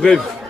Bref.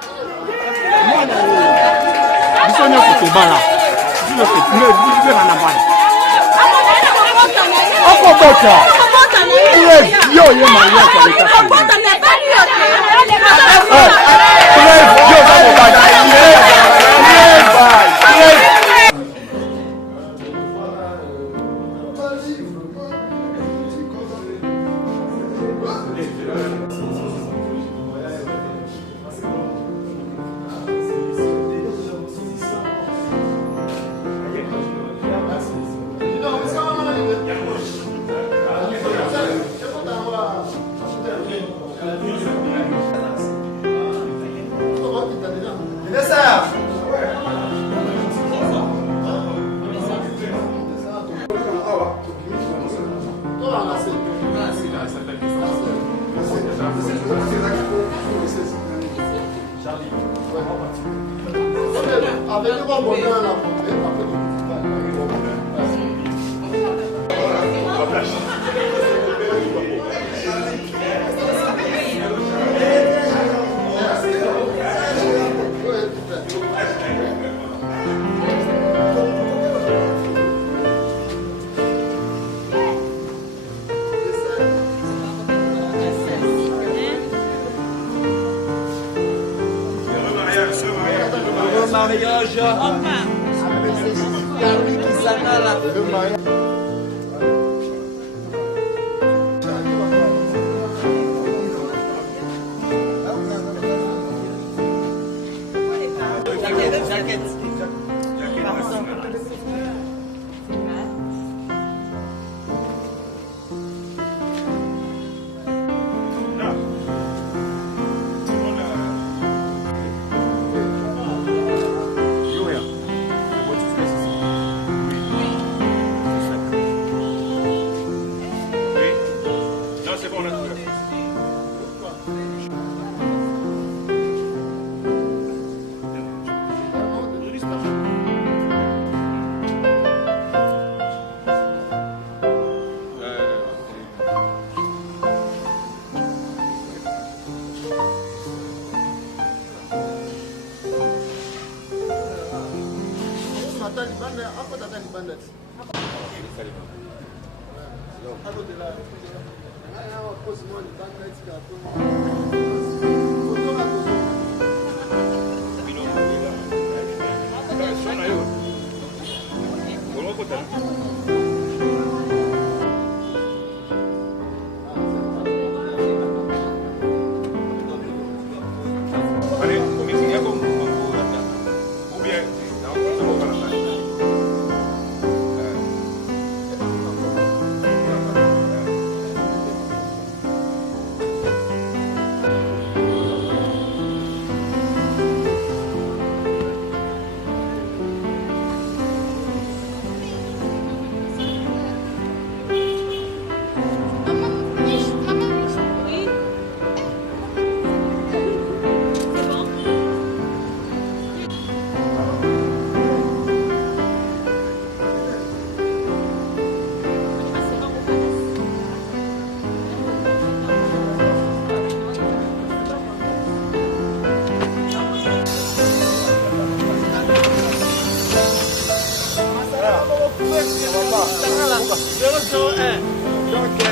Donc,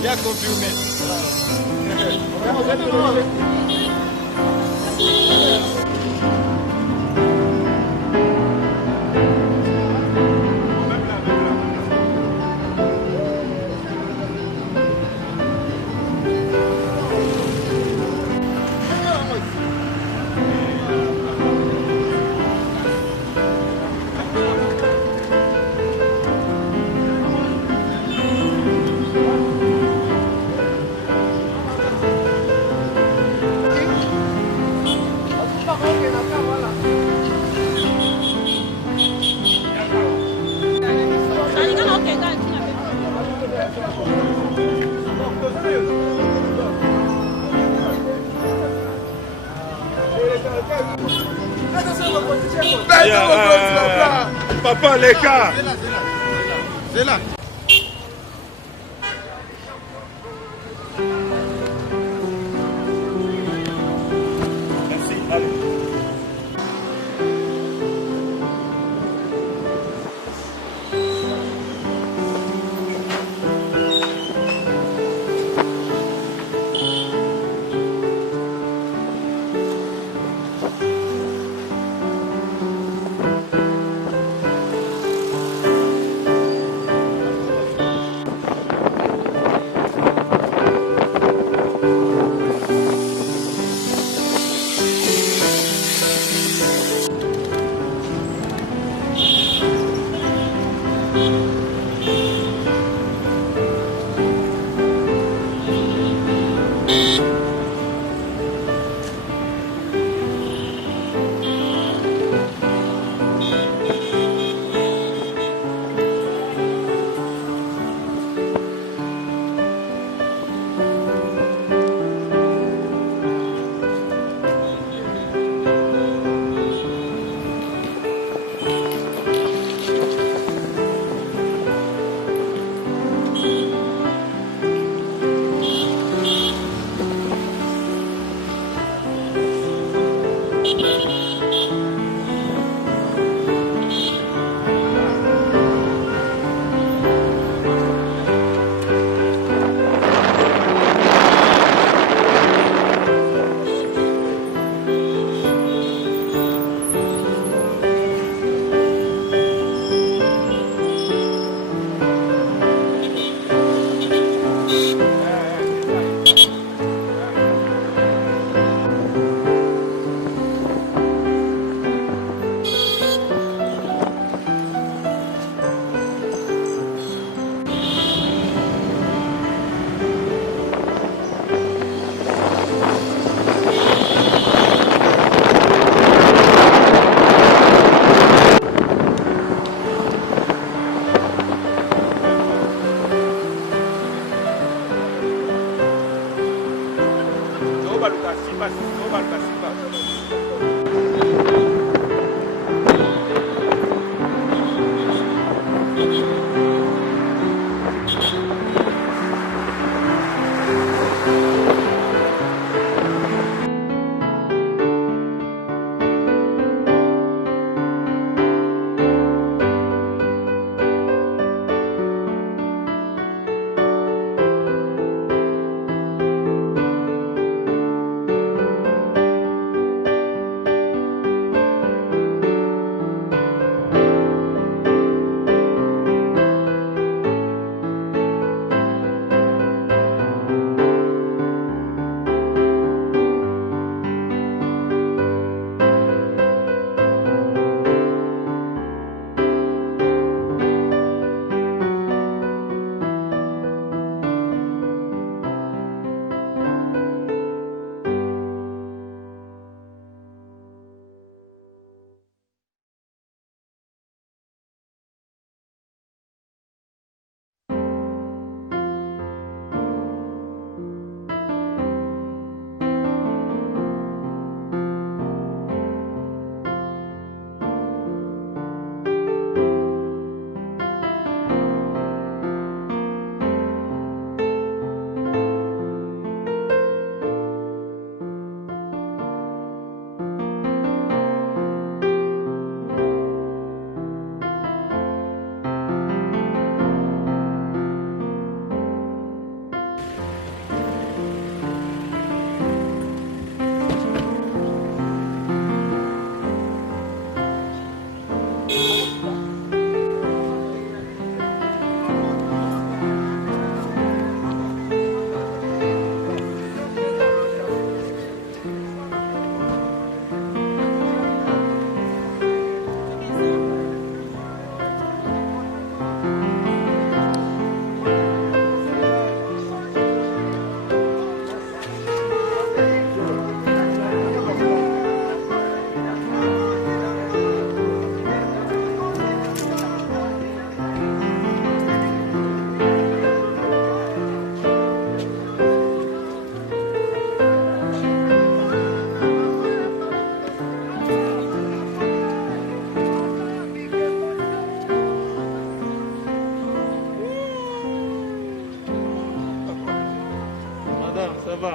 il a confirmé. Papa, les cas. C'est là. Merci, allez.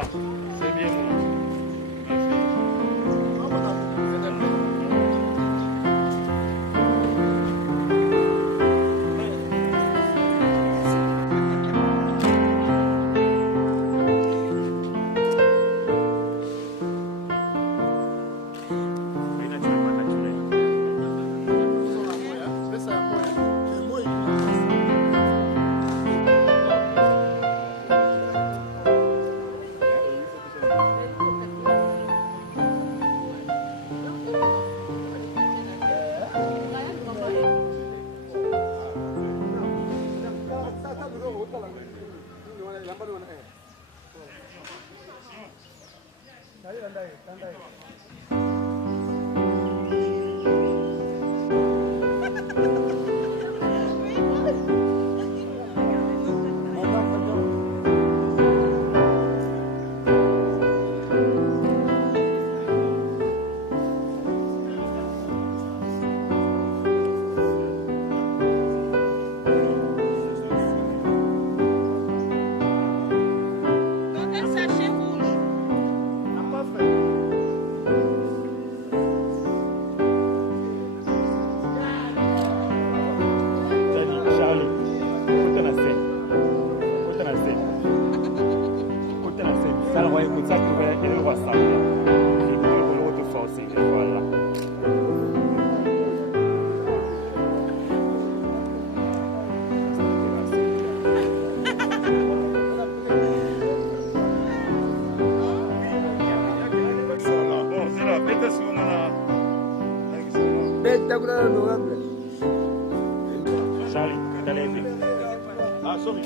va. C'est bien moi. Charlie, t'allais aider. Ah, sorry.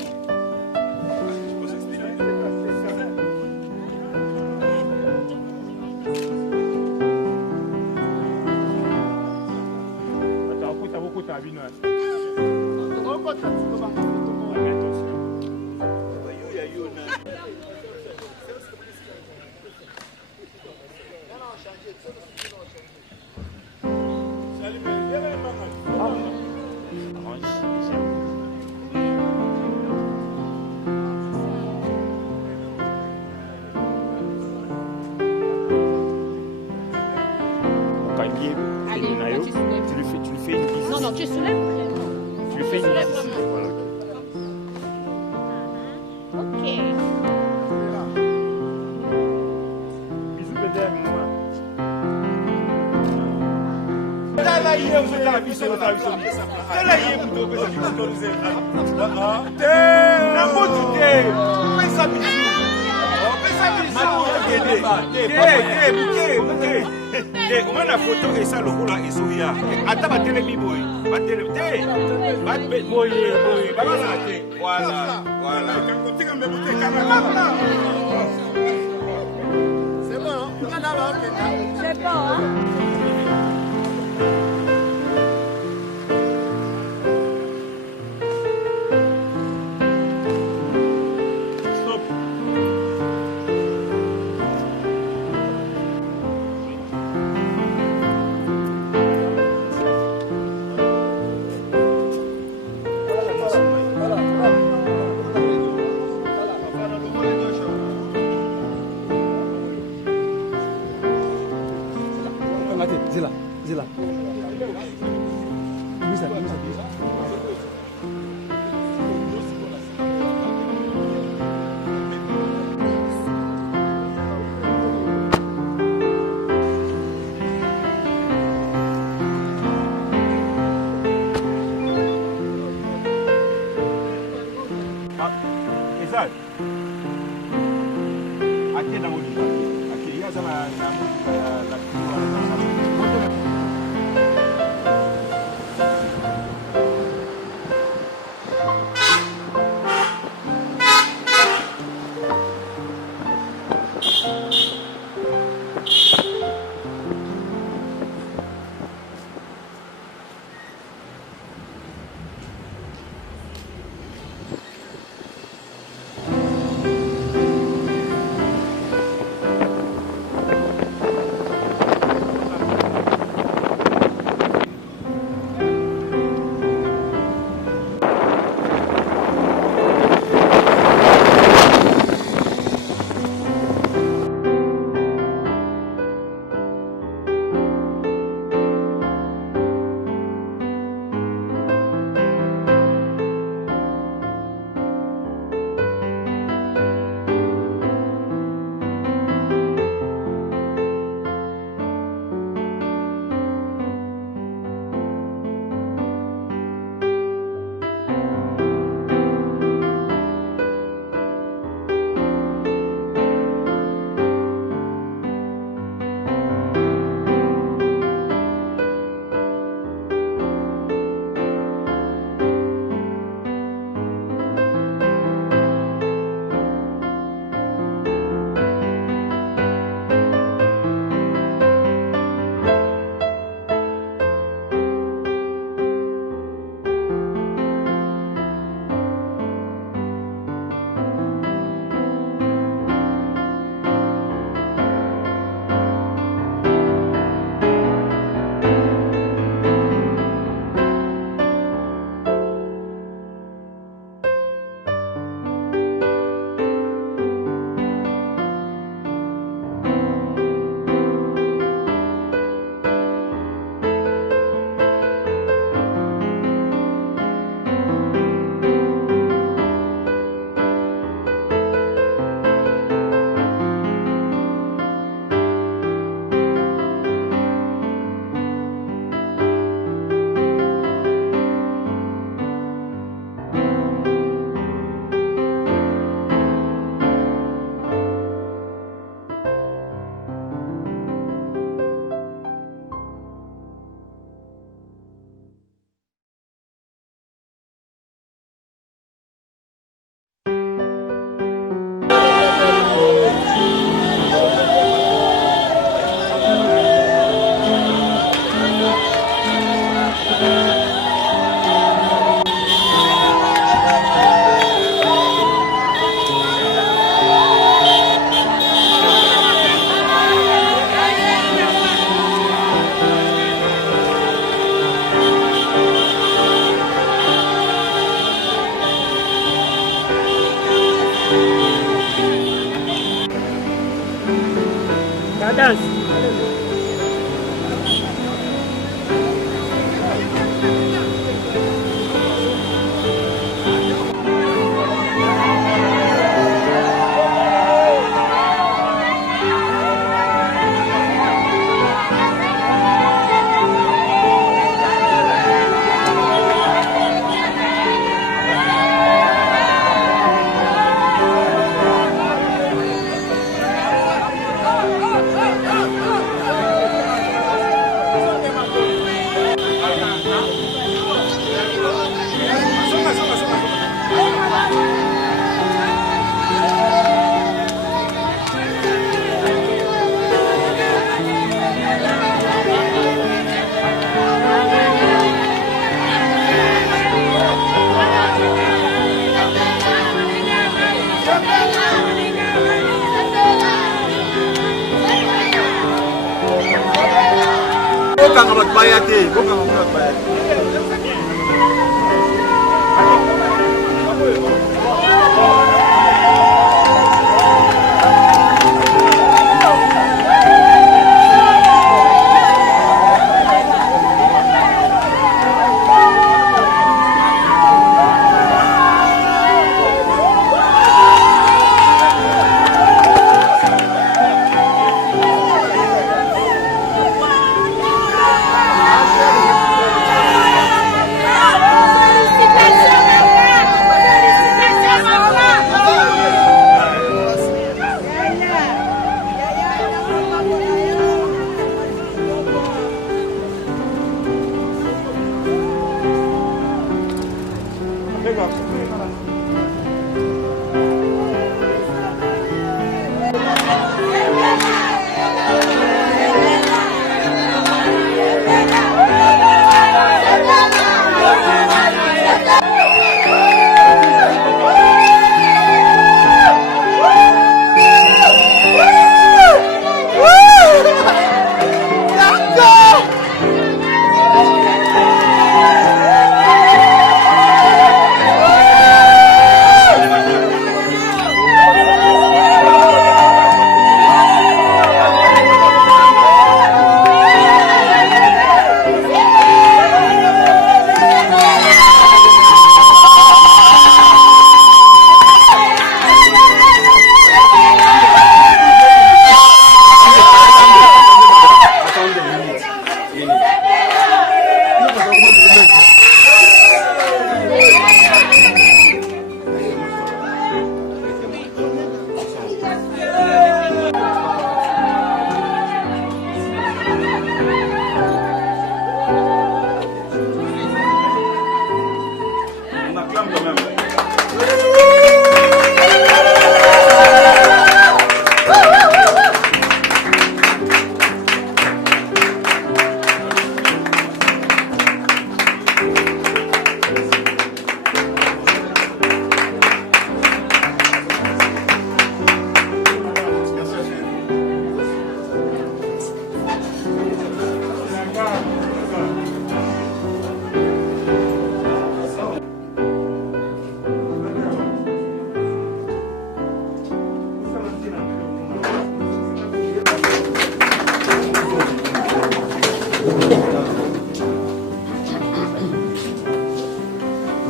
Allez, tu lui fais une bise. Non, non, tu soulèves vraiment. Tu lui fais une bise. Voilà. Ok. Bisous bébé avec moi. Tala yeye mtoto kabisa na kabisa. Tala yeye mtoto pesa kidogo na moto te. Pesa bisu. Pesa bisu. Buke. Umana photo esa lokola ezoya. Ata batelemi boy. Batelemi te. Batbe boy. Baba te. Voilà. Kangotika mbebute kana. C'est bon, hein? C'est bon, hein?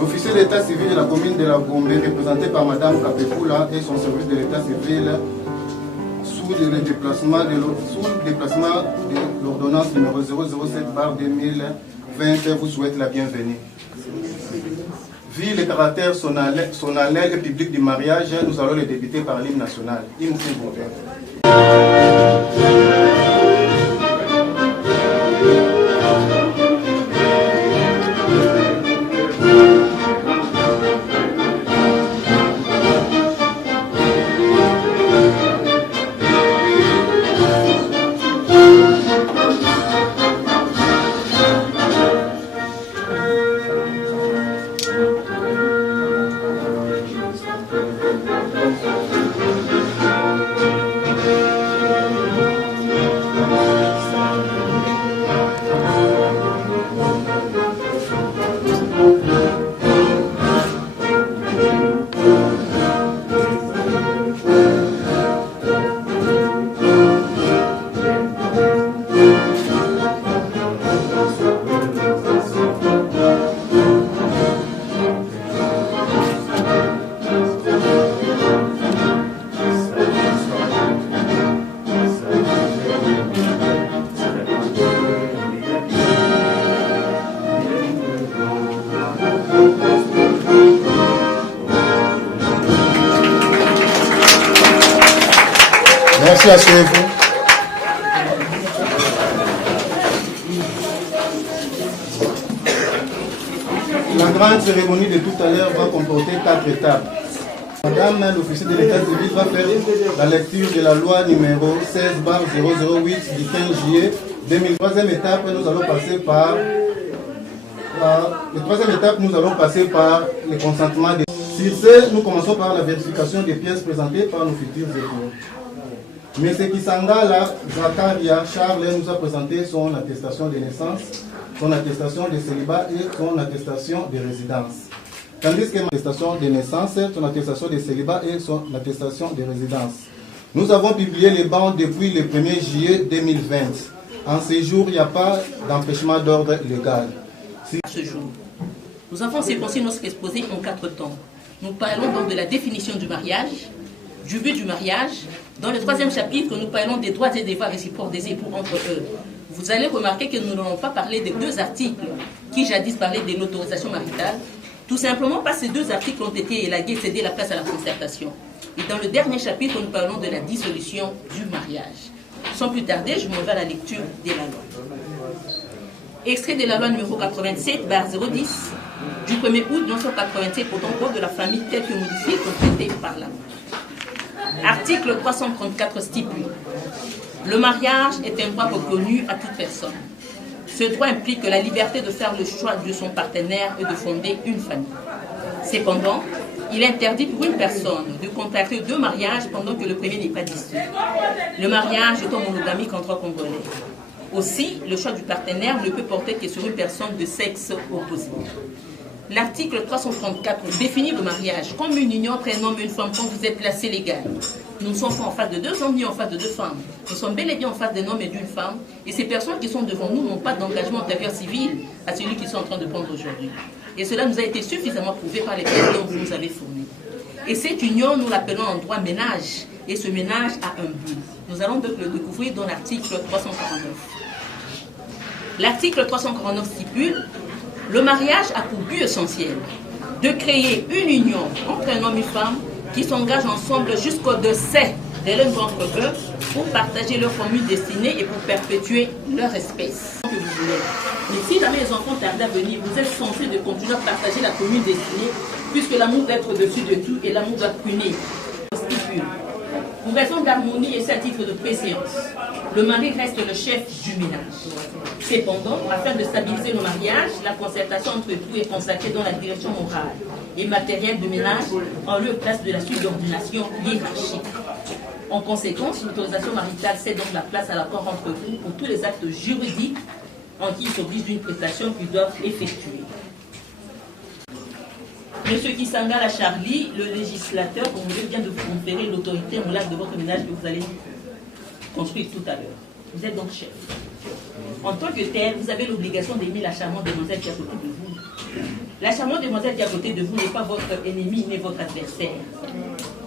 L'officier d'état civil de la commune de la Gombe, représenté par Madame Kapekula et son service de l'état civil, sous le déplacement de l'ordonnance numéro 007/2020, vous souhaite la bienvenue. Vu le caractère solennel et public du mariage, nous allons le débuter par l'hymne national. Hymne s'il vous plaît. Merci, asseyez-vous. La grande cérémonie de tout à l'heure va comporter 4 étapes. Madame l'officier de l'état civil va faire la lecture de la loi numéro 16/008 du 15 juillet 2000. Troisième étape, nous allons passer par le consentement des... Sur ce, nous commençons par la vérification des pièces présentées par nos futurs époux. M. Kisangala Zakaria Charles nous a présenté son attestation de naissance, son attestation de célibat et son attestation de résidence. Tandis que l'attestation de naissance, son attestation de célibat et son attestation de résidence. Nous avons publié les bancs depuis le 1er juillet 2020. En ces jours, il n'y a pas d'empêchement d'ordre légal. Ce jour, nous avons séquencé notre exposé en 4 temps. Nous parlons donc de la définition du mariage, du but du mariage. Dans le 3e chapitre, nous parlons des droits et devoirs réciproques des époux entre eux. Vous allez remarquer que nous n'allons pas parler des 2 articles qui jadis parlaient de l'autorisation maritale, tout simplement parce que ces 2 articles ont été élagués et cédé la place à la concertation. Et dans le dernier chapitre, nous parlons de la dissolution du mariage. Sans plus tarder, je m'en vais à la lecture de la loi. Extrait de la loi numéro 87/010 du 1er août 1987 portant code de la famille tel que modifié et complété par la loi. Article 334 stipule: le mariage est un droit reconnu à toute personne. Ce droit implique la liberté de faire le choix de son partenaire et de fonder une famille. Cependant, il est interdit pour une personne de contracter 2 mariages pendant que le premier n'est pas dissous. Le mariage étant monogamique en droit congolais. Aussi, le choix du partenaire ne peut porter que sur une personne de sexe opposé. L'article 334 définit le mariage comme une union entre un homme et une femme quand vous êtes placé légal. Nous ne sommes pas en face de 2 hommes ni en face de 2 femmes. Nous sommes bel et bien en face d'un homme et d'une femme. Et ces personnes qui sont devant nous n'ont pas d'engagement antérieur civil à celui qu'ils sont en train de prendre aujourd'hui. Et cela nous a été suffisamment prouvé par les pièces dont vous nous avez fournies. Et cette union, nous l'appelons en droit ménage. Et ce ménage a un but. Nous allons donc le découvrir dans l'article 349. L'article 349 stipule: le mariage a pour but essentiel de créer une union entre un homme et une femme qui s'engagent ensemble jusqu'au décès de l'un d'entre eux pour partager leur commune destinée et pour perpétuer leur espèce. Que vous voulez. Mais si jamais les enfants tardent à venir, vous êtes censés de continuer à partager la commune destinée, puisque l'amour doit être au-dessus de tout et l'amour doit punir. Pour raison d'harmonie et à titre de préséance, le mari reste le chef du ménage. Cependant, afin de stabiliser le mariage, la concertation entre époux est consacrée dans la direction morale et matérielle du ménage en lieu et place de la subordination hiérarchique. En conséquence, l'autorisation maritale cède donc la place à l'accord entre vous pour tous les actes juridiques en qui il s'oblige d'une prestation qu'ils doivent effectuer. Monsieur Kisangala Charlie, le législateur congolais, vient de vous conférer l'autorité en l'acte de votre ménage que vous allez construire tout à l'heure. Vous êtes donc chef. En tant que tel, vous avez l'obligation d'aimer la charmante demoiselle qui est à côté de vous. La charmante demoiselle qui est à côté de vous n'est pas votre ennemi, mais votre adversaire.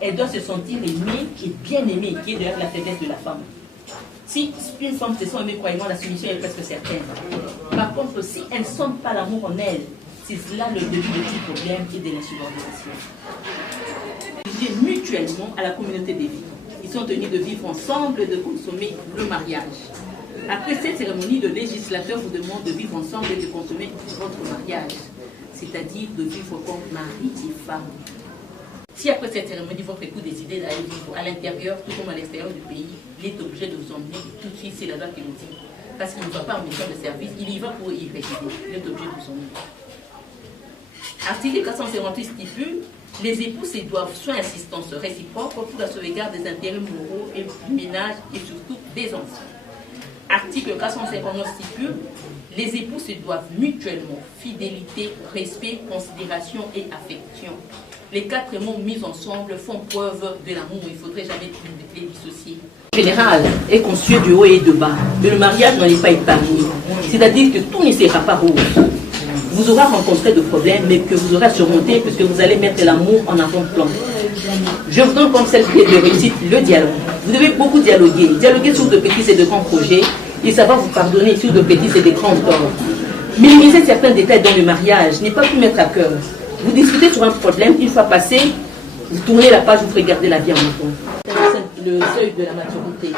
Elle doit se sentir aimée et bien aimée, qui est d'ailleurs la faiblesse de la femme. Si une femme se sent aimée, croyez-moi, la soumission est presque certaine. Par contre, si elle ne sent pas l'amour en elle, c'est là le début de tout problème et de l'insubordination. Ils vivent mutuellement à la communauté des vies. Ils sont tenus de vivre ensemble et de consommer le mariage. Après cette cérémonie, le législateur vous demande de vivre ensemble et de consommer votre mariage, c'est-à-dire de vivre comme mari et femme. Si après cette cérémonie, votre époux décide d'aller vivre à l'intérieur, tout comme à l'extérieur du pays, il est obligé de vous emmener tout de suite, c'est la loi qui nous dit. Parce qu'il ne va pas en mission de service, il y va pour y résider. Il est obligé de vous emmener. Article 458 stipule: les époux se doivent soins et assistance réciproque pour la sauvegarde des intérêts moraux et du ménage et surtout des enfants. Article 459 stipule: les époux se doivent mutuellement fidélité, respect, considération et affection. Les 4 mots mis ensemble font preuve de l'amour. Il ne faudrait jamais les dissocier. Le général est conçu du haut et du bas. Mais le mariage n'en est pas épargné. C'est-à-dire que tout ne sera pas rose. Vous aurez rencontré des problèmes, mais que vous aurez surmonté puisque vous allez mettre l'amour en avant-plan. Je vous donne comme celle qui est de réussite le dialogue. Vous devez beaucoup dialoguer. Dialoguer sur de petits et de grands projets et savoir vous pardonner sur de petits et de grands torts. Minimiser certains détails dans le mariage n'est pas tout mettre à cœur. Vous discutez sur un problème, une fois passé, vous tournez la page, vous regardez la vie en même. Le seuil de la maturité.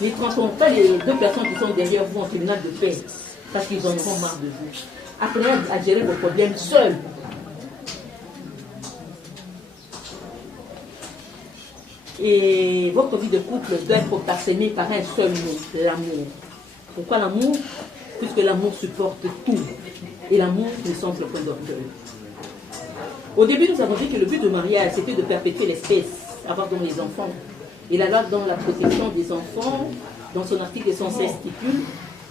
Ne transformez pas les 2 personnes qui sont derrière vous en tribunal de paix parce qu'ils en auront marre de vous. Apprenez à gérer vos problèmes seuls. Et votre vie de couple doit être parsemée par un seul mot, l'amour. Pourquoi l'amour? Puisque l'amour supporte tout. Et l'amour ne semble point d'orgueil. Au début, nous avons dit que le but du mariage, c'était de perpétuer l'espèce, avoir donc les enfants. Et la loi dans la protection des enfants, dans son article 116, stipule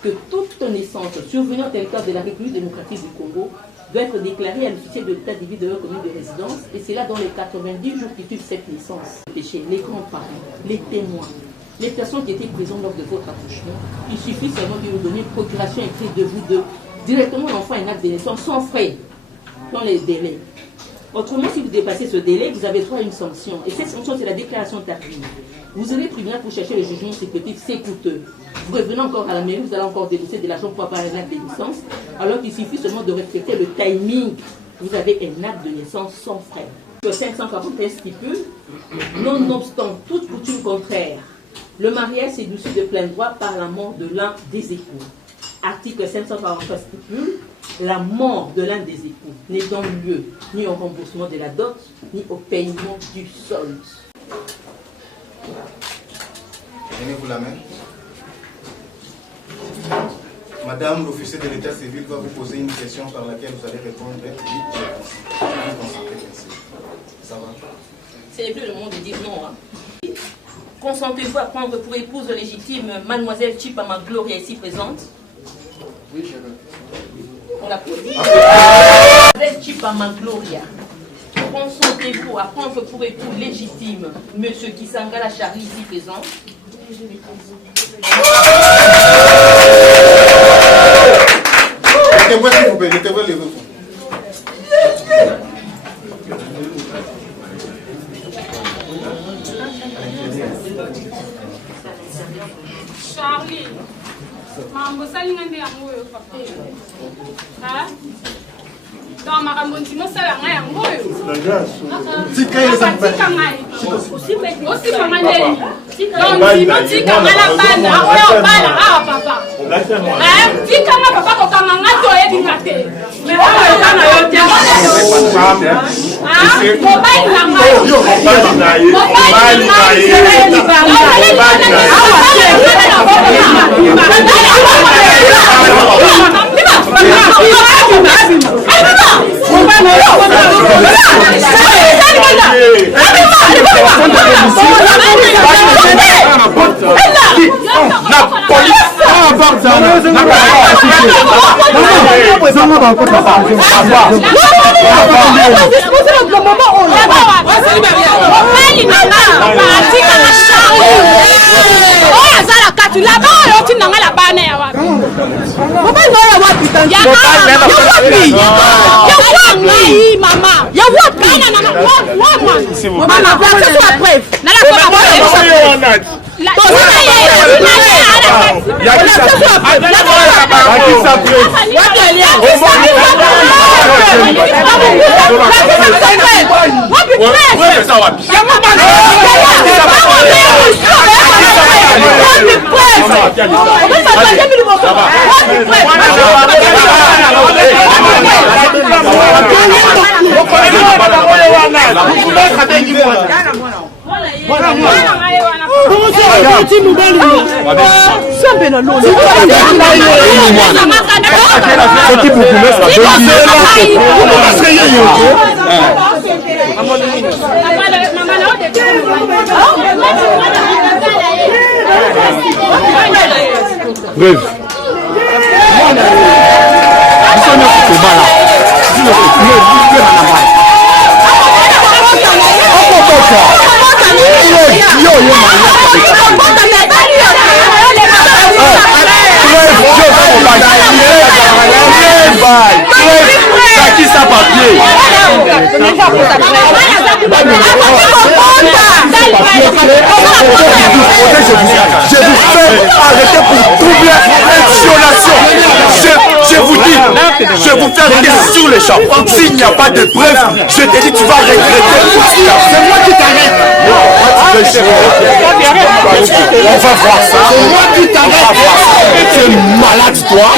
que toute naissance survenue au territoire de la République démocratique du Congo doit être déclarée à l'officier de l'état civil de leur commune de résidence, et c'est là dans les 90 jours qui suivent cette naissance. Les grands-parents, les témoins, les personnes qui étaient présentes lors de votre accouchement, il suffit seulement de vous donner une procuration écrite de vous deux. Directement, l'enfant a un acte de naissance sans frais, dans les délais. Autrement, si vous dépassez ce délai, vous avez droit à une sanction. Et cette sanction, c'est la déclaration tardive. Vous allez au tribunal pour chercher le jugement sécutif, c'est coûteux. Vous revenez encore à la mairie, vous allez encore débourser de l'argent pour avoir un acte de naissance, alors qu'il suffit seulement de respecter le timing. Vous avez un acte de naissance sans frais. Le 541 stipule, nonobstant toute coutume contraire, le mariage s'est déçu de plein droit par la mort de l'un des époux. Article 543 stipule, la mort de l'un des époux n'est donc lieu ni au remboursement de la dot, ni au paiement du solde. Donnez-vous la main. Madame l'officier de l'état civil va vous poser une question par laquelle vous allez répondre vite. Ça va? C'est plus le moment de dire non. Hein. Consentez-vous à prendre pour épouse légitime Mademoiselle Chipama Gloria ici présente? Oui, je veux. On l'applaudit. Mademoiselle Chipama Gloria. Consentez-vous à prendre pour époux légitime Monsieur Kisangala Charlie ici présent? Mettez-moi s'il vous plaît, mettez-moi les vous. Charlie, mambo salingande yango yo papa. Ha? Dans ma rambondi mo sala nga yango yo. Tika ile za tika ngai. Aussi mama ndeni. Donc ndimo tika ngala bana, oyo bana ah papa. Tika nga papa ko kanga nga to yebi ngate. Mais oyo kana yo te. Ah, mobile na ngai. Mobile na ngai. Je vous fais arrêter pour trouver une violation. Je vous dis, je vous fais arrêter sur les champs. S'il n'y a pas de preuves, je te dis tu vas regretter tout cela. C'est moi qui t'arrête. On va voir ça. C'est moi qui t'arrête. Tu es malade toi.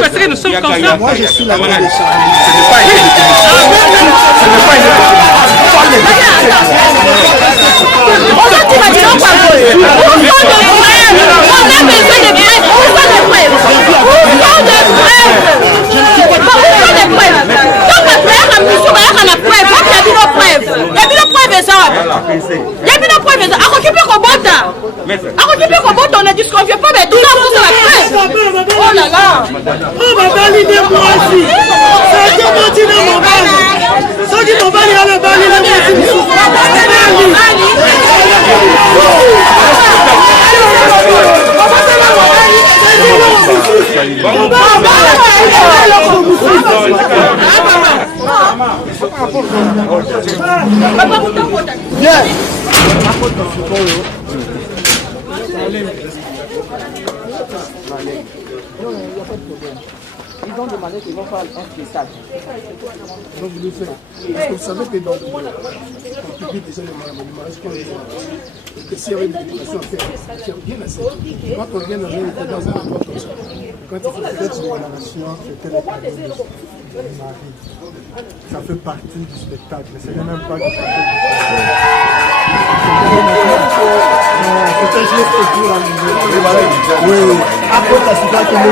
Parce que nous sommes comme ça. Moi je suis la Ce n'est pas on a dit ce qu'on veut pas, mais tout ça, vous la preuve. Oh là là. Oh, ma belle idée, moi aussi. C'est que mon petit nom, mon belle. Ça dit mon belle, il y a le belle, il y a le belle. Non, il n'y a pas de problème. Ils ont demandé qu'ils vont faire un spectacle. Donc vous le faites. Parce que vous savez que dans le public déjà le mariage qu'on est et que s'il y avait une éducation à faire, c'est bien assez. Quand on vient dans un endroit comme ça, quand il faut faire une génération, c'était les parents du mari. Ça fait partie du spectacle, mais ce n'est même pas du spectacle. Peut-être je l'ai fait pour oui. Après, ça se passe comme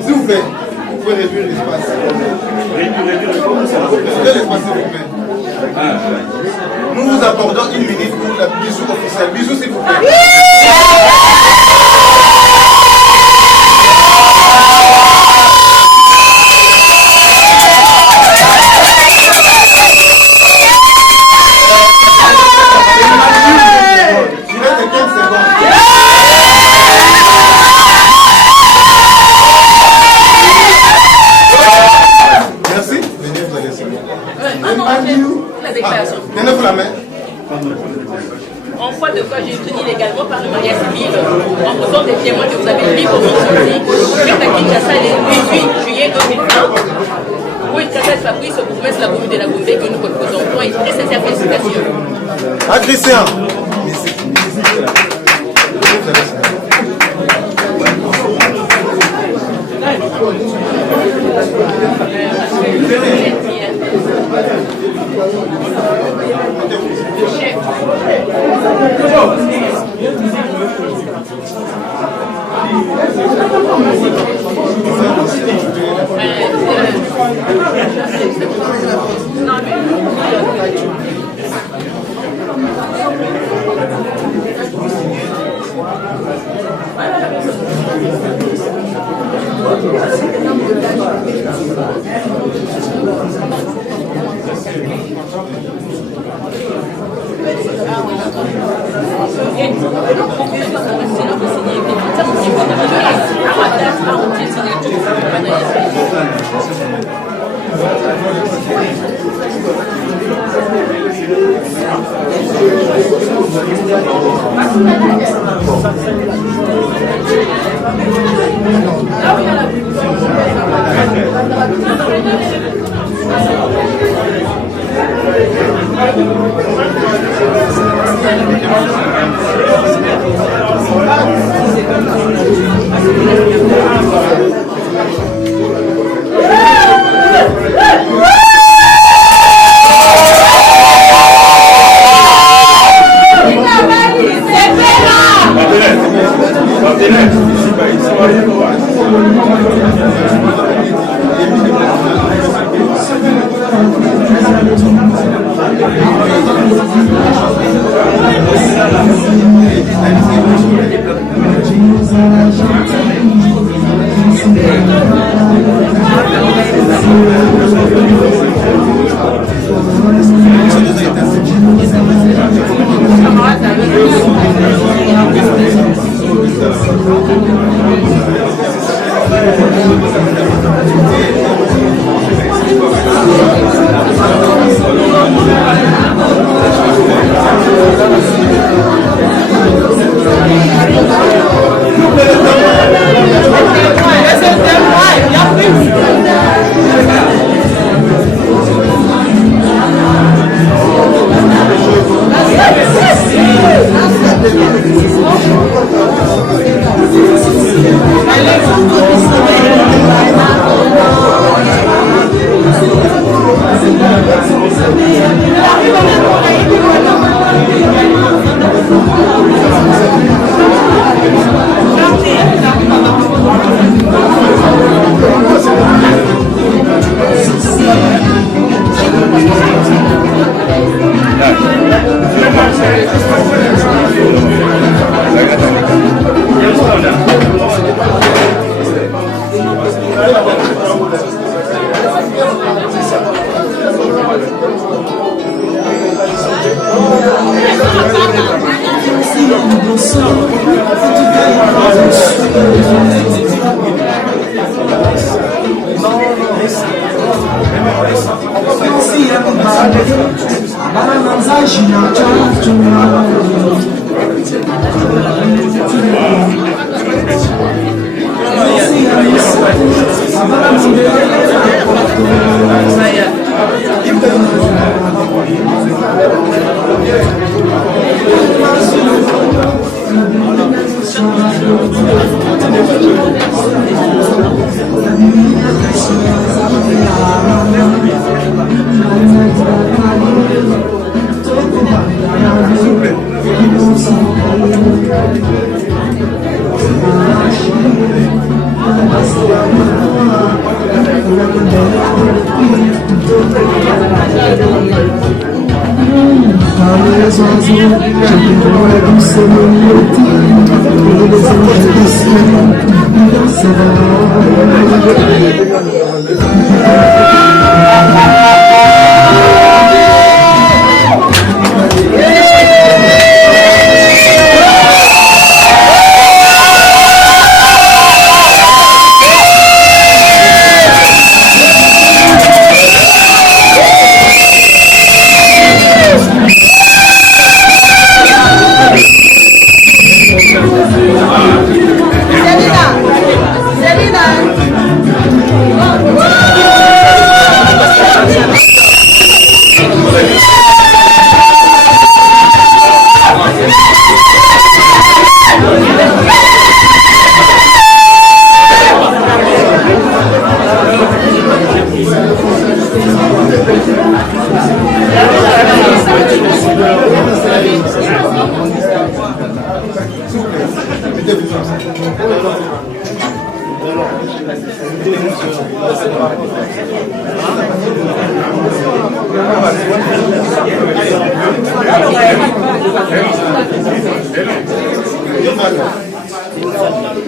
S'il vous plaît, vous pouvez réduire l'espace. Nous vous accordons une minute pour la bisou officielle. Bisous s'il vous plaît. En foi de quoi j'ai tenu légalement par le mariage civil, en posant des témoins que vous avez librement sortis, fait à Kinshasa le 18 juillet 2020, pour une très Fabrice, bourgmestre de la commune de la Goumbé que nous représentons et très sincère félicitations. Ah, Christian!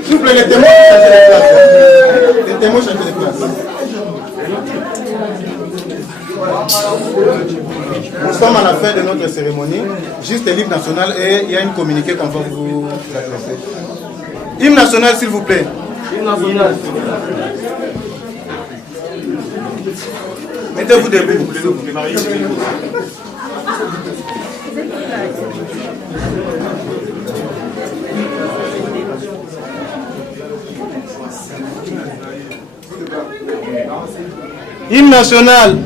S'il vous plaît, les témoins changent de place. Les témoins changent de place. Nous sommes à la fin de notre cérémonie. Juste l'hymne national et il y a une communiqué qu'on va vous adresser. Hymne national, s'il vous plaît. Hymne national. Mettez-vous debout. Hymne national.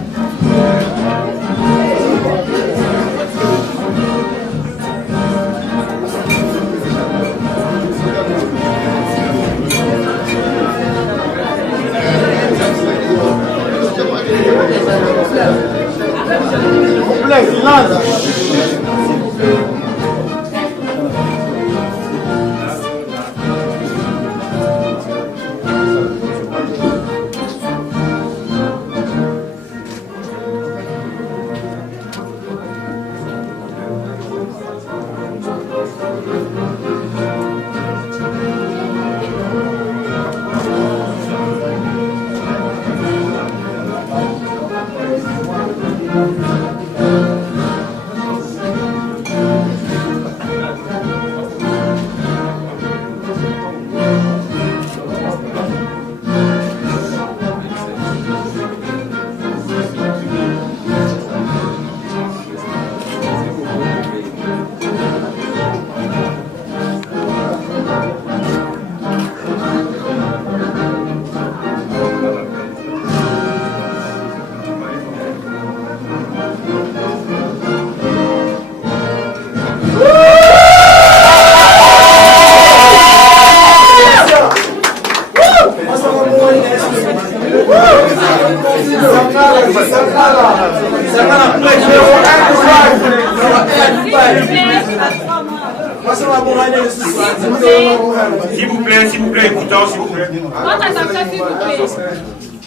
S'il vous plaît, écoutons, s'il vous plaît. Votre attention, s'il vous plaît.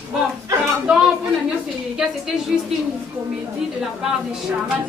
Bon, pardon pour la mienne, c'était juste une comédie de la part des charades.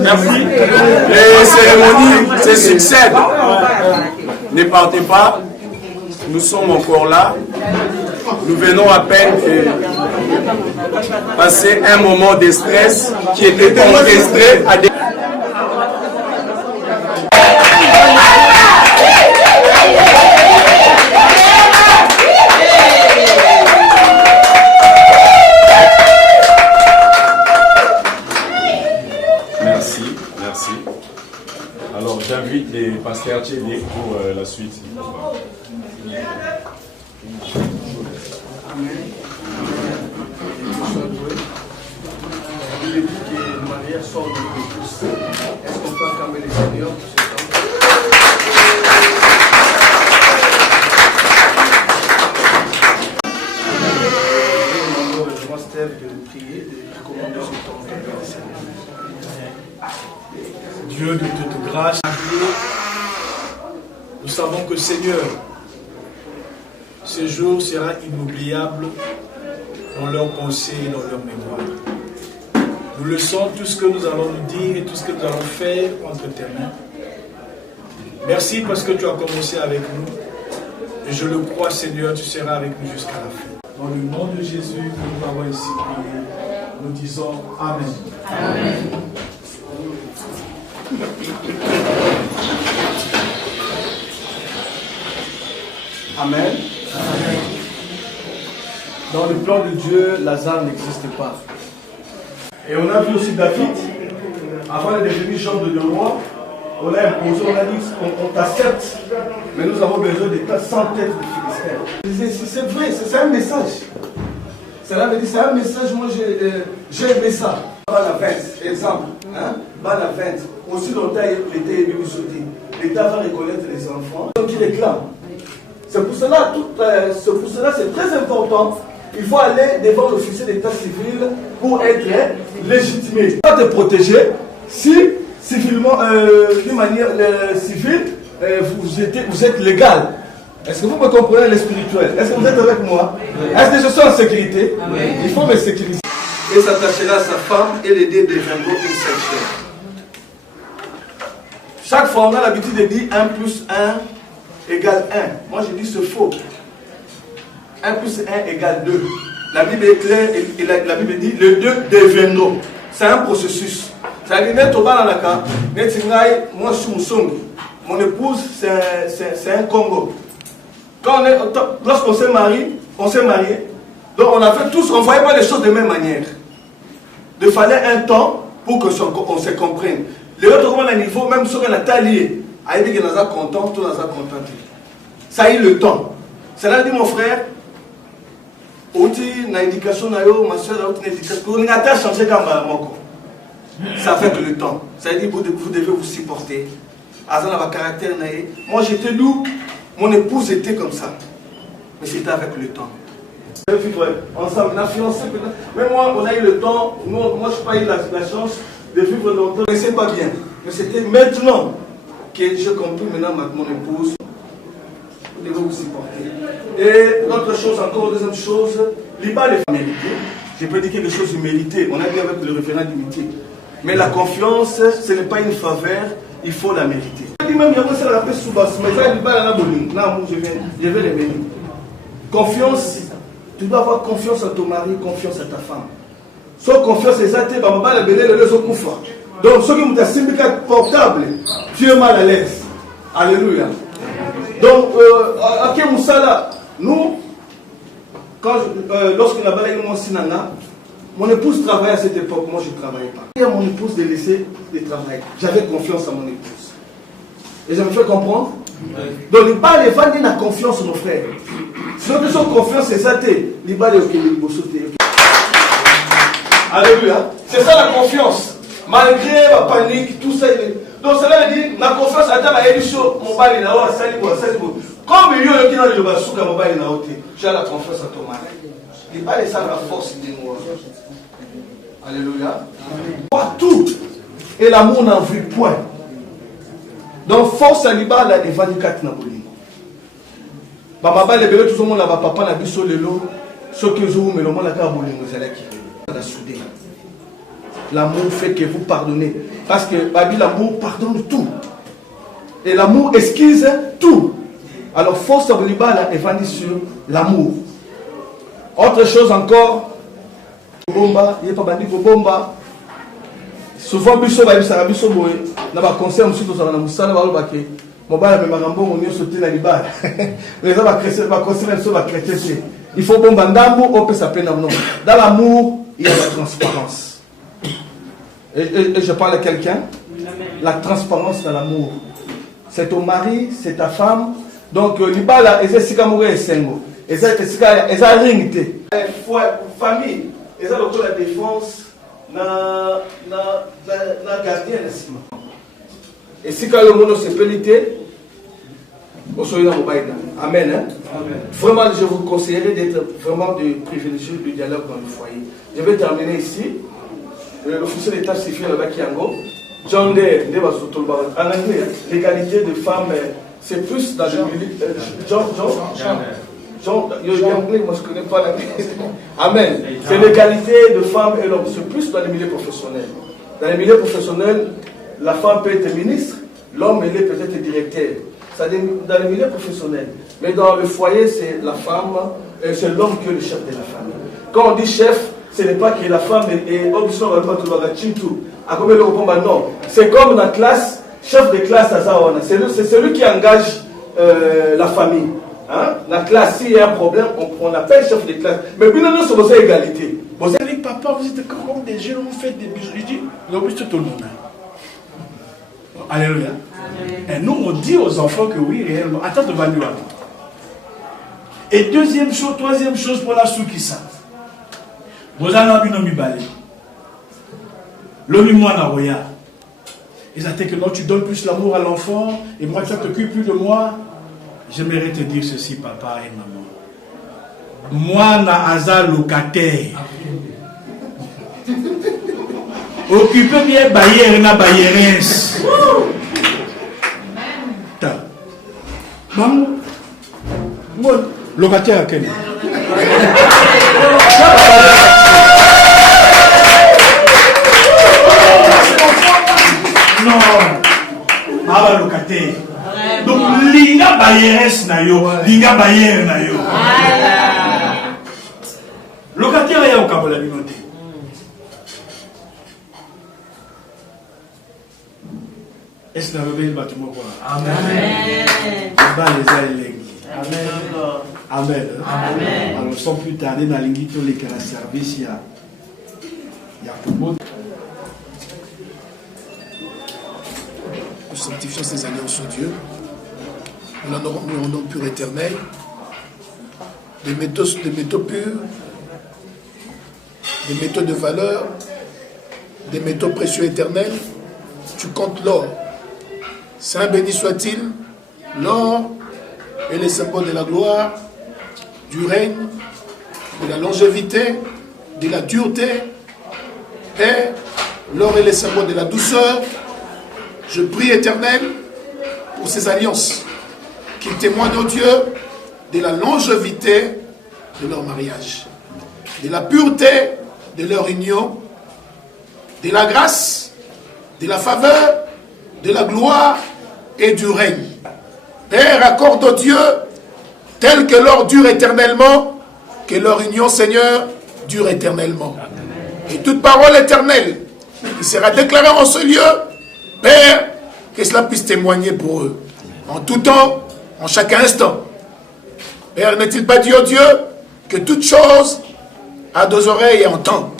Merci. Les cérémonies se succèdent. Ne partez pas. Nous sommes encore là. Nous venons à peine de passer un moment de stress qui était orchestré à des... Merci. Alors j'invite les pasteurs Tchédé pour la suite. Il est dit que le mariage sort de tous. Est-ce qu'on peut acclamer les seigneurs pour ce temps? De prier, de commander ce temps avec le Seigneur. Dieu de toute grâce, nous savons que Seigneur, ce jour sera inoubliable dans leurs pensées et dans leur mémoire. Nous laissons tout ce que nous allons nous dire et tout ce que nous allons faire entre tes mains. Merci parce que tu as commencé avec nous. Et je le crois, Seigneur, tu seras avec nous jusqu'à la fin. Dans le nom de Jésus que nous avons ici prié, nous disons Amen. Amen. Amen. Dans le plan de Dieu, Lazare n'existe pas. Et on a vu aussi David, avant de devenir genre de roi, on a imposé, on a dit on t'accepte, mais nous avons besoin de 400 têtes de Philistins. C'est vrai, c'est un message. Cela veut dire, c'est un message, moi j'ai aimé ça. Dans la fête, exemple, hein? Dans la fête, aussi longtemps l'État est venu sauter. L'État va reconnaître les enfants, donc il réclame. C'est pour cela, c'est très important. Il faut aller devant l'officier d'état civil pour être légitimé. Pas te protéger si civilement, d'une manière civile, vous êtes légal. Est-ce que vous me comprenez le spirituel? Est-ce que vous êtes avec moi? Est-ce que je suis en sécurité? Il faut me sécuriser. Et s'attachera à sa femme et l'aider deviendront une seule chair. Chaque fois, on a l'habitude de dire 1 plus 1 égale 1. Moi, je dis c'est faux. 1 plus 1 égale 2. La Bible est claire et la Bible dit le 2 deviendront. C'est un processus. Ça veut dire, moi, je suis Moussongi. Mon épouse, c'est un Congo. Lorsqu'on s'est marié, donc on a fait tous, on ne voyait pas les choses de la même manière. Il fallait un temps pour qu'on se comprenne. Les autres, comment à niveau, même sur la taille, il dit que nous sommes contents, tout nous sommes contents. Ça a eu le temps. Cela dit, mon frère, outil, l'éducation, ma soeur, l'éducation, ça fait que le temps. Ça veut dire que vous devez vous supporter. Moi j'étais lourd, mon épouse était comme ça. Mais c'était avec le temps. Vivre ensemble, on a fiancé. Même moi, on a eu le temps, moi je n'ai pas eu la chance de vivre longtemps. Mais c'est pas bien. Mais c'était maintenant que j'ai compris maintenant mon épouse. Vous devez vous supporter. Et l'autre chose, encore deuxième chose, Liba les mérité. Je peux dire quelque chose de mérité. On a dit avec le référent d'unité. Mais la confiance, ce n'est pas une faveur, il faut la mériter. Je dis même, il y a aussi la paix sous basse, mais ça, il va la boling. Là, je vais les mener. Confiance, tu dois avoir confiance à ton mari, confiance à ta femme. Sans confiance, c'est ça, tu vas pas la belle, le leçon koufa. Donc, ceux qui ont un syndicat portable, tu es mal à l'aise. Alléluia. Donc, à quel Moussala, nous, lorsque la balaye mon sinanga, mon épouse travaillait à cette époque, moi je ne travaillais pas. Et à mon épouse de laisser le travail. J'avais confiance à mon épouse. Et je me fais comprendre. Donc, il parle de vendre la confiance, mon frère. Si notre confiance est ça, il parle de Alléluia. C'est ça la confiance. Malgré la panique, tout ça. Donc, cela veut dire, ma confiance à ta édition, mon bal est là, comme il y a qui n'a pas de mon bal est là, j'ai la confiance à ton mari. Il parle de ça la force de moi. Alléluia. Partout. Et l'amour n'en vit point. Donc, force à l'Iba, là, les 24 n'a pas dit. Baba, les bébés, tout le monde là, papa, n'a vu sur le lot. Ce que je vous mets, le monde là, vous allez qui souder. L'amour fait que vous pardonnez. Parce que l'amour pardonne tout. Et l'amour esquisse tout. Alors, force à l'Iba, là, est sur l'amour. Autre chose encore. Bomba, il n'y a pas bandi bomba. Souvent, biso ba bisara biso boye na ba conseil musu to na musala ba lobake mobala me magambo monyo sauter na libala les ba crescer ba conseil so ba crescer il faut bomba ndambo on peut s'appeler non dans l'amour il y a la transparence et je parle à quelqu'un la transparence dans l'amour c'est ton mari c'est ta femme donc libala et c'est sikamore esengo et ça ringité famille et ça donc la défense na gardien na sima. Et si quand le monde se pélité, au soir amen. Hein? Amen. Vraiment, je vous conseillerais d'être vraiment de privilégier le dialogue dans le foyer. Je vais terminer ici. L'officier d'État civil avec Yango, John Day, en anglais, l'égalité de femmes, c'est plus dans le milieu. John, moi je ne connais pas l'anglais. Amen. C'est l'égalité de femmes et l'homme. C'est plus dans les milieux professionnels. Dans les milieux professionnels, la femme peut être ministre, l'homme il est peut-être directeur. C'est dans les milieux professionnels. Mais dans le foyer, c'est la femme, c'est l'homme qui est le chef de la famille. Quand on dit chef, ce n'est pas que la femme est non. C'est comme dans la classe, chef de classe, c'est celui qui engage la famille. Hein? La classe, s'il y a un problème, on appelle chef de classe. Mais puis nous sommes à égalité. Vous avez dit, papa, vous êtes comme des jeunes, vous faites des bisous. Je dis, vous avez tout le monde. Alléluia. Et nous, on dit aux enfants que oui, réellement. Attends, de Vanuatu. Et deuxième chose, troisième chose pour la soukissa. Vous avez un homme balé. L'homme moi n'a rien. Ils attendent que non, tu donnes plus l'amour à l'enfant et moi, tu ne t'occupes plus de moi. J'aimerais te dire ceci, papa et maman. Moi, na aza locataire. Occupez bien Bayer na Bayerens. Maman, moi, locataire à quel? Non, ma locataire. Donc, linga Bayerens na yo, linga Bayer na yo. Locataire ya okabola binote. Est-ce que vous avez le bâtiment quoi? Amen. Amen. Amen. Amen. Alors, sans plus tarder, dans l'ingito, les cas de service, il y a pour moi. Nous sanctifions ces alliances au Dieu. Nous en aurons un nom pur éternel. Des métaux purs, des métaux de valeur, des métaux précieux éternels. Tu comptes l'or. Saint béni soit-il, l'or est le symbole de la gloire, du règne, de la longévité, de la dureté. Et l'or est le symbole de la douceur. Je prie éternel pour ces alliances qui témoignent au Dieu de la longévité de leur mariage. de la pureté de leur union, de la grâce, de la faveur, de la gloire et du règne. Père, accorde aux dieux, tel que leur dure éternellement, que leur union, Seigneur, dure éternellement. Et toute parole éternelle qui sera déclarée en ce lieu, Père, que cela puisse témoigner pour eux, en tout temps, en chaque instant. Père, n'est-il pas dit au Dieu que toute chose a deux oreilles et entend?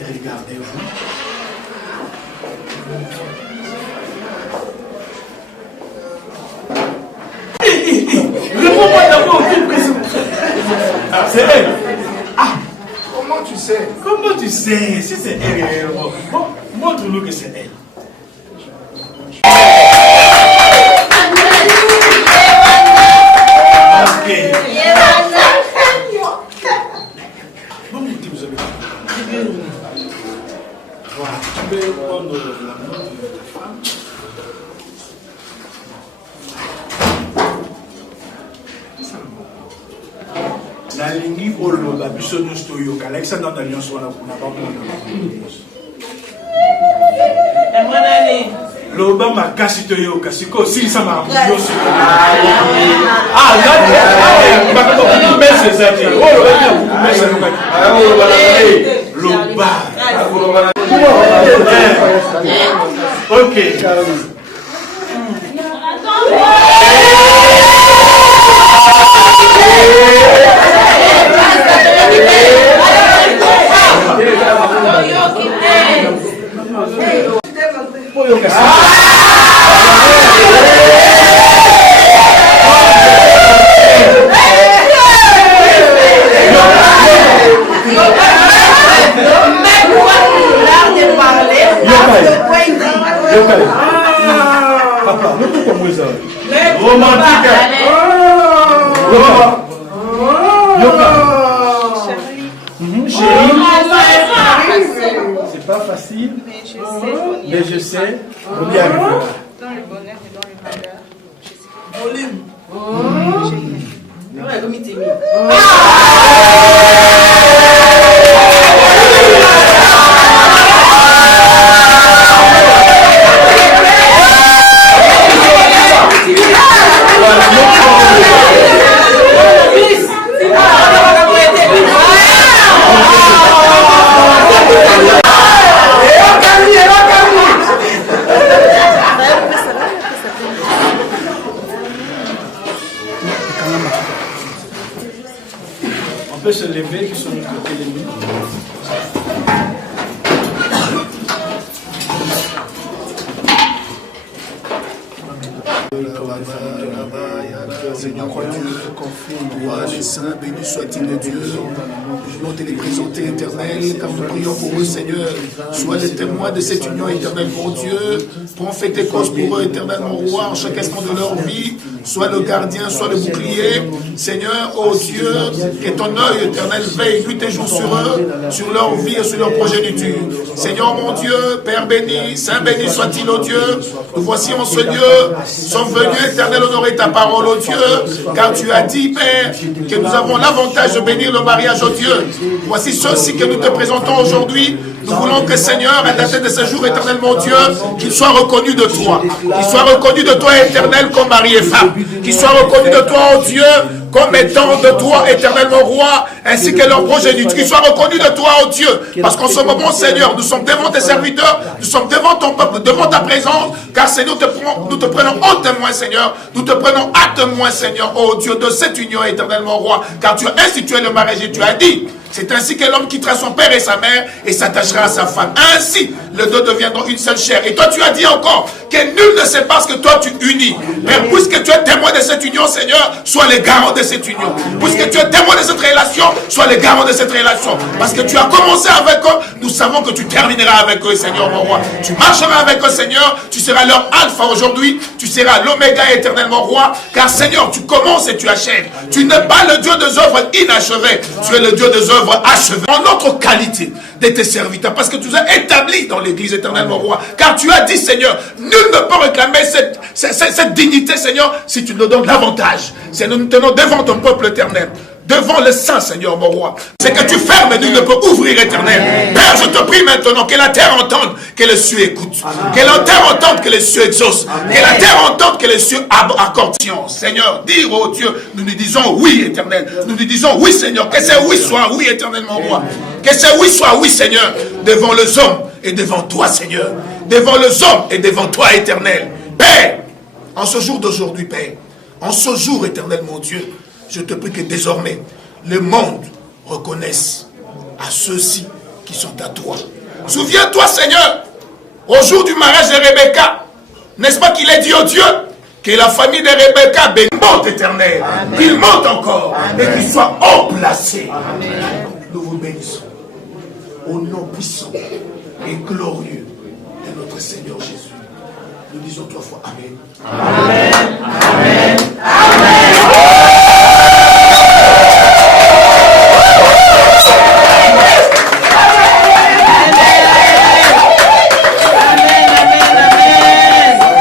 Regardez-vous. Réponds-moi d'abord aux questions. C'est elle. Ah, comment tu sais? Comment tu sais? Si c'est elle, bon, montre-nous que c'est elle. Ok. Bon, vous avez voilà, tu peux prendre la main de ta femme. Nalingi oloba biso nyonso toyoka lakisa nano nyonso wana kuna bamona loba makasi toyoka siko osilisa makambo nyonso mese ezate loba ok. C'est pas facile, mais je sais, on y arrivera. Dans le bonheur et dans le malheur. Volume. On peut se lever, qui sont de côté de nous. Seigneur, Dieu, les saints, béni soit-il de Dieu. Nous voulons te les présenter éternels, car nous prions pour eux, Seigneur. Sois les témoins de cette union éternelle, mon Dieu. Prends fait tes causes pour eux, éternel, mon roi, en chaque instant de leur vie. Sois le gardien, sois le bouclier. Seigneur, ô Dieu, que ton œil éternel veille nuit et jour sur eux, sur leur vie et sur leur progéniture. Seigneur, mon Dieu, Père béni, Saint béni soit-il, ô Dieu. Nous voici en ce lieu, sommes venus, éternel, honorer ta parole, ô Dieu, car tu as dit, Père, que nous avons l'avantage de bénir le mariage, ô Dieu. Voici ceci que nous te présentons aujourd'hui. Nous voulons que, Seigneur, à la tête de ce jour, éternel, mon Dieu, qu'il soit reconnu de toi. Qu'il soit reconnu de toi, éternel, comme mari et femme. Qu'il soit reconnu de toi, ô Dieu, comme étant de toi, éternel, mon roi, ainsi que leur progéniture. Qu'ils soient reconnus de toi, ô Dieu. Parce qu'en ce moment, Seigneur, nous sommes devant tes serviteurs, nous sommes devant ton peuple, devant ta présence, car, Seigneur, nous te prenons en témoin, Seigneur. Nous te prenons à témoin, Seigneur, ô Dieu, de cette union, éternel, mon roi. Car tu as institué le mariage et tu as dit, c'est ainsi que l'homme quittera son père et sa mère et s'attachera à sa femme. Ainsi, les deux deviendront une seule chair. Et toi, tu as dit encore que nul ne sépare ce que toi tu unis. Père, puisque tu es témoin de cette union, Seigneur, sois le garant de cette union. Puisque tu es témoin de cette relation, sois le garant de cette relation. Parce que tu as commencé avec eux, nous savons que tu termineras avec eux, Seigneur, mon roi. Tu marcheras avec eux, Seigneur. Tu seras leur alpha aujourd'hui. Tu seras l'oméga éternel, mon roi. Car, Seigneur, tu commences et tu achèves. Tu n'es pas le Dieu des œuvres inachevées. Tu es le Dieu des œuvres achevées. En notre qualité de tes serviteurs. Parce que tu nous as établis dans l'église éternelle, mon roi. Car tu as dit, Seigneur, nul ne peut réclamer cette dignité, Seigneur, si tu nous donnes l'avantage. C'est nous tenons devant ton peuple éternel. devant le Saint, Seigneur mon roi. C'est que tu fermes et nul ne peut ouvrir, Éternel. Père, je te prie maintenant que la terre entende, que les cieux écoutent. Que la terre entende, que les cieux exaucent. Que la terre entende, que les cieux accordent. Seigneur, dire oh Dieu, nous disons oui, Éternel. Nous disons oui, Seigneur. Que c'est oui soit oui, Éternel mon roi. Que c'est oui soit oui, Seigneur. Devant les hommes et devant toi, Seigneur. Devant les hommes et devant toi, Éternel. Père, en ce jour d'aujourd'hui, Père, en ce jour, Éternel mon Dieu, je te prie que désormais, le monde reconnaisse à ceux-ci qui sont à toi. Souviens-toi, Seigneur, au jour du mariage de Rebecca, n'est-ce pas qu'il est dit au Dieu que la famille de Rebecca monte, Éternel, qu'il monte encore et qu'il soit haut placé. Nous vous bénissons au nom puissant et glorieux de notre Seigneur Jésus. Nous disons 3 fois Amen. Amen. Amen. Amen.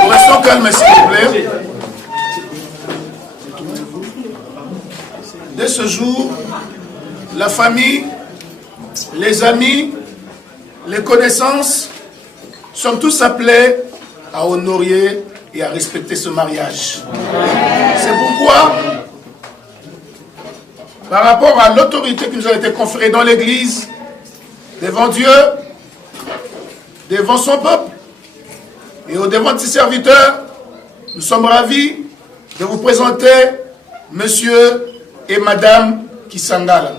Restons calmes, s'il vous plaît. Dès ce jour, la famille, les amis, les connaissances sont tous appelés à honorer et à respecter ce mariage. C'est pourquoi, par rapport à l'autorité qui nous a été conférée dans l'Église, devant Dieu, devant son peuple et au devant de ses serviteurs, nous sommes ravis de vous présenter Monsieur et Madame Kisangala.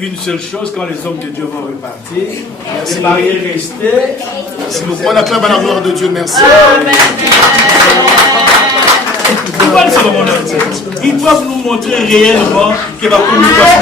Une seule chose, quand les hommes de Dieu vont repartir, les barrières restées. On acclame à la gloire de Dieu, merci. Ils doivent nous montrer réellement que va communication.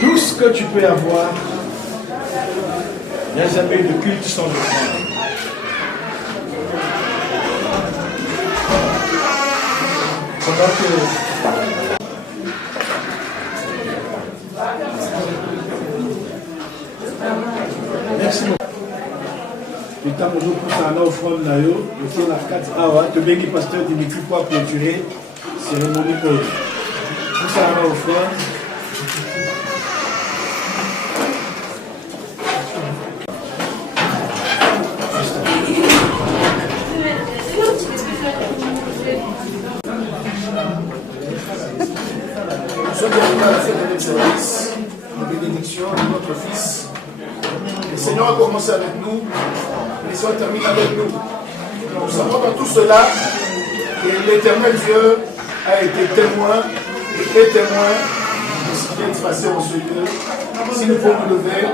Tout ce que tu peux avoir, il n'y a jamais de culte sans offrande. Merci beaucoup. Le temps où nous poussons à l'offrande, le temps à 4 hours, le béni pasteur Dimitri pour clôturer cérémonie pour eux. Poussons à l'offrande. Nous sommes arrivés à la fête de notre service, la bénédiction de notre Fils. Le Seigneur a commencé avec nous, et il sera terminé avec nous. Nous savons dans tout cela que l'Éternel Dieu a été témoin et est témoin de ce qui est passé en ce lieu. Si nous pouvons nous lever,